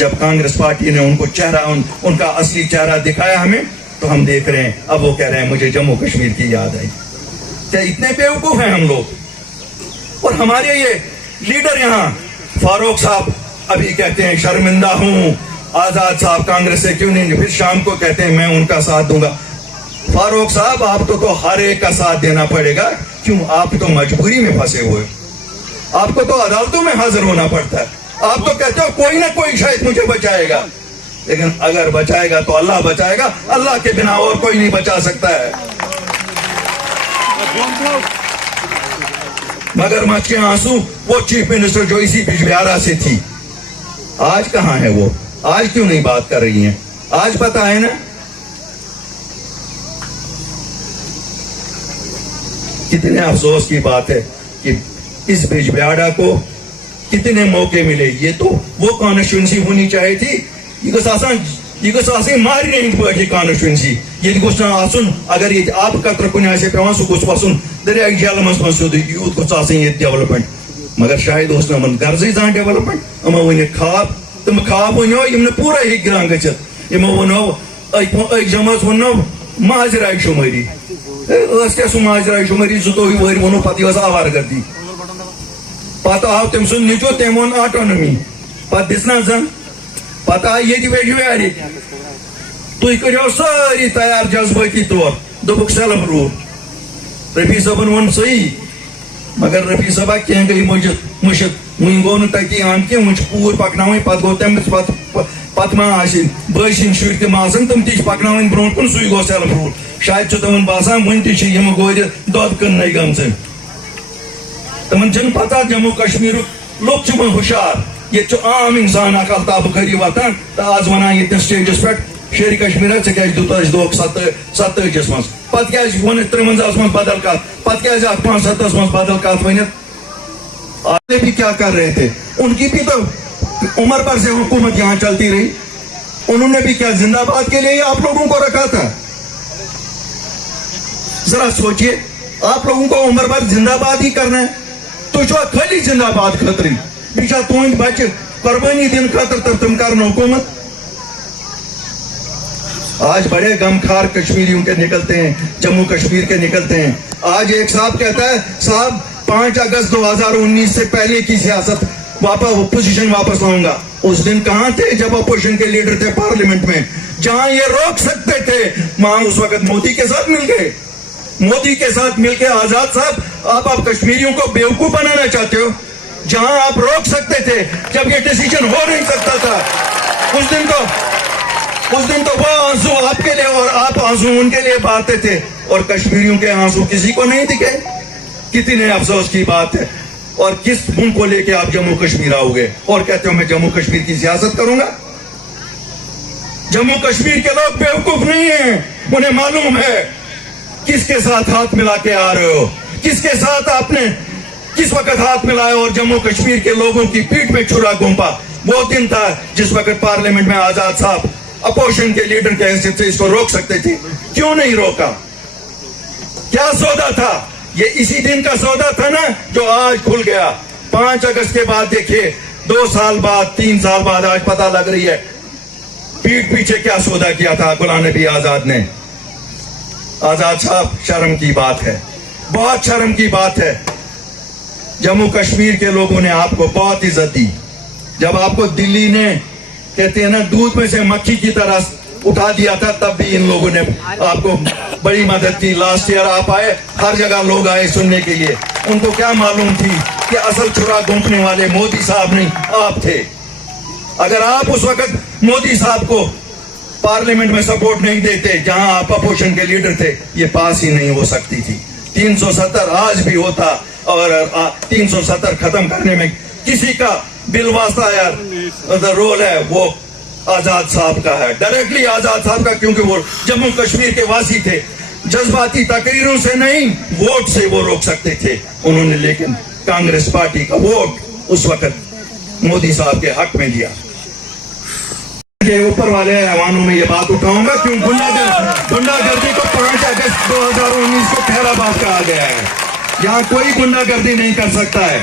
جب کانگریس پارٹی نے ان کو چہرہ ان کا اصلی چہرہ دکھایا ہمیں تو ہم دیکھ رہے ہیں اب وہ کہہ رہے ہیں مجھے جموں کشمیر کی یاد آئی. کیا اتنے بیوقوف ہیں ہم لوگ؟ اور ہمارے یہ لیڈر یہاں فاروق صاحب ابھی کہتے ہیں شرمندہ ہوں آزاد صاحب کانگریس سے کیوں نہیں, پھر شام کو کہتے ہیں میں ان کا ساتھ دوں گا. فاروق صاحب آپ کو تو ہر ایک کا ساتھ دینا پڑے گا. کیوں؟ آپ تو مجبوری میں پھنسے ہوئے, آپ کو تو عدالتوں میں حاضر ہونا پڑتا ہے. آپ تو کہتے ہو کوئی نہ کوئی شاید مجھے بچائے گا, لیکن اگر بچائے گا تو اللہ بچائے گا, اللہ کے بنا اور کوئی نہیں بچا سکتا ہے. مگرمچھ کے آنسو وہ چیف منسٹر جو اسی بجبیارا سے تھی, آج کہاں ہے وہ؟ آج کیوں نہیں بات کر رہی ہیں؟ آج پتا ہے نا کتنے افسوس کی بات ہے کہ اس بجبیارا کو کتنے موقع ملے. یہ تو وہ کانسٹیچوئنسی ہونی چاہیے تھی. یہ گژھ آسٕنۍ مارنہِ ہٕنٛدۍ پٲٹھۍ کانسٹیچوئنسی. ییٚتہِ گوٚژھ نہٕ آسُن اگر ییٚتہِ آبہٕ قطرٕ کُنہِ آسہِ پیٚوان سُہ گوٚژھ وسُن دریاے جہلمس منٛز سیوٚدُے. یوٗت گوٚژھ آسٕنۍ ییٚتہِ ڈیولپمنٹ. مگر شاید اوس نہٕ یِمن غرضٕے زانٛہہ ڈیولپمنٹ. یِمو ؤنِکھ خواب, تِم خواب ؤنیو یِم نہٕ پوٗرٕ ہیٚکۍ گران گٔژھِتھ. یِمو ووٚنو أکۍ جمٲژ ووٚننو ماجراے شُمٲری. ٲس کیٛاہ سُہ ماجراے شُمٲری 2 ؤری ووٚنو پتہٕ یہِ ٲس آوارگردی. پتہٕ آو تٔمۍ سُنٛد نیٚچوٗ تٔمۍ ووٚن آٹونمی. پتہٕ دِژ نا زن. پتہٕ آیہِ ییٚتہِ ویجبیارِ. تُہۍ کٔرِو سٲری تیار جذبٲتی طور, دوٚپُکھ سیلف روٗل. رفیع صٲبن ووٚن صحیح, مگر رفیع صٲبا کینٛہہ گٔے مُشِت. وُنہِ گوٚو نہٕ تَتی اَن کینٛہہ, وُنہِ چھِ پوٗرۍ پکناوٕنۍ. پتہٕ گوٚو تٔمِس پتہٕ ما آسن بٲے سٕنٛدۍ شُرۍ تِم آسن تِم تہِ چھِ پکناوٕنۍ برونٛٹھ کُن, سُے گوٚو سیلف روٗل. شاید چھُ تِمن باسان وُنہِ تہِ چھِ یِم گورِ دۄد کٕننَے گٔمژٕ. تِمن چھنہٕ پتہ جموں کشمیٖرُک لُکھ چھِ وۄنۍ ہُشار. ییٚتہِ چھُ عام اِنسان اکھ الطاف خٲری وۄتھان تہٕ آز ونان ییٚتٮ۪ن سٹیجس پٮ۪ٹھ شیرِ کشمیٖرا ژےٚ کیٛازِ دیُت اَسہِ دھوکہٕ 27 منٛز, پتہٕ کیٛازِ ووٚنُکھ 53 منٛز بدل کتھ, پتہٕ کیٛازِ آکھ 75 منٛز بدل کتھ ؤنِتھ. آگے بھی کیا کر رہے تھے, ان کی بھی تو عمر پر سے حکومت یہاں چلتی رہی. انہوں نے بھی کیا زندہ باد کے لیے ہی آپ لوگوں کو رکھا تھا؟ ذرا سوچئے, آپ لوگوں کو عمر بھر زندہ باد ہی کرنا ہے. تو چھو خالی زندہ باد خطری بیچا تُہنٛدۍ بچہ قربانی دن خاطر تہٕ تِم کرن حکومت. آج بڑے غمخوار کشمیریوں کے نکلتے ہیں, جموں کشمیر کے نکلتے ہیں. آج ایک صاحب کہتا ہے صاحب 5 اگست 2019 سے پہلے کی سیاست پوزیشن واپس لاؤں گا. اس دن کہاں تھے جب اپوزیشن کے لیڈر تھے پارلیمنٹ میں؟ جہاں یہ روک سکتے تھے وہاں اس وقت مودی کے ساتھ مل گئے. مودی کے ساتھ مل کے آزاد صاحب آپ کشمیریوں کو بیوقوف بنانا چاہتے ہو. جہاں آپ روک سکتے تھے جب یہ ڈیسیجن ہو نہیں سکتا تھا, اس دن تو وہ آنسو آپ کے لیے اور آپ آنسو ان کے لیے بہاتے تھے, اور کشمیریوں کے آنسو کسی کو نہیں دکھے. کتنے افسوس کی بات ہے. اور کس ملک کو لے کے آپ جموں کشمیر آؤ گے اور کہتے ہو میں جموں کشمیر کی سیاست کروں گا؟ جموں کشمیر کے لوگ بیوقوف نہیں ہیں, انہیں معلوم ہے کس کے ساتھ ہاتھ ملا کے آ رہے ہو, کس کے ساتھ آپ نے کس وقت ہاتھ ملایا اور جموں کشمیر کے لوگوں کی پیٹھ میں چھرا گھونپا. وہ دن تھا جس وقت پارلیمنٹ میں آزاد صاحب اپوزیشن کے لیڈر کے حیثیت سے اس کو روک سکتے تھے. کیوں نہیں روکا؟ کیا سودا تھا؟ یہ اسی دن کا سودا تھا نا جو آج کھل گیا. 5 اگست کے بعد دیکھیے 2 سال بعد 3 سال بعد آج پتہ لگ رہی ہے پیٹ پیچھے کیا سودا کیا تھا غلام نبی آزاد نے. آزاد صاحب شرم کی بات ہے, بہت شرم کی بات ہے. جموں کشمیر کے لوگوں نے آپ کو بہت عزت دی. جب آپ کو دلی نے کہتے ہیں نا دودھ میں سے مکھی کی طرح اٹھا دیا تھا تب بھی ان لوگوں نے آپ کو بڑی مدد کی. لاسٹ ایئر آپ آئے, ہر جگہ لوگ آئے سننے کے لیے. ان کو کیا معلوم تھی کہ اصل چھرا گھونپنے والے مودی صاحب نہیں آپ تھے. اگر آپ اس وقت مودی صاحب کو پارلیمنٹ میں سپورٹ نہیں دیتے جہاں آپ اپوزیشن کے لیڈر تھے, یہ پاس ہی نہیں ہو سکتی تھی. 370 آج بھی ہوتا, اور 370 ختم کرنے میں کسی کا بالواسطہ یار رول ہے وہ آزاد صاحب کا ہے, ڈائریکٹلی آزاد صاحب کا, کیونکہ وہ جموں کشمیر کے واسی تھے. جذباتی تقریروں سے نہیں ووٹ سے وہ روک سکتے تھے انہوں نے, لیکن کانگریس پارٹی کا ووٹ اس وقت مودی صاحب کے حق میں دیا. اوپر والے ایوانوں میں یہ بات اٹھاؤں گا کیوں گنڈا گردی کو 5 اگست 2019 کو پہلا بات کہا گیا ہے. یہاں کوئی گنڈا گردی نہیں کر سکتا ہے.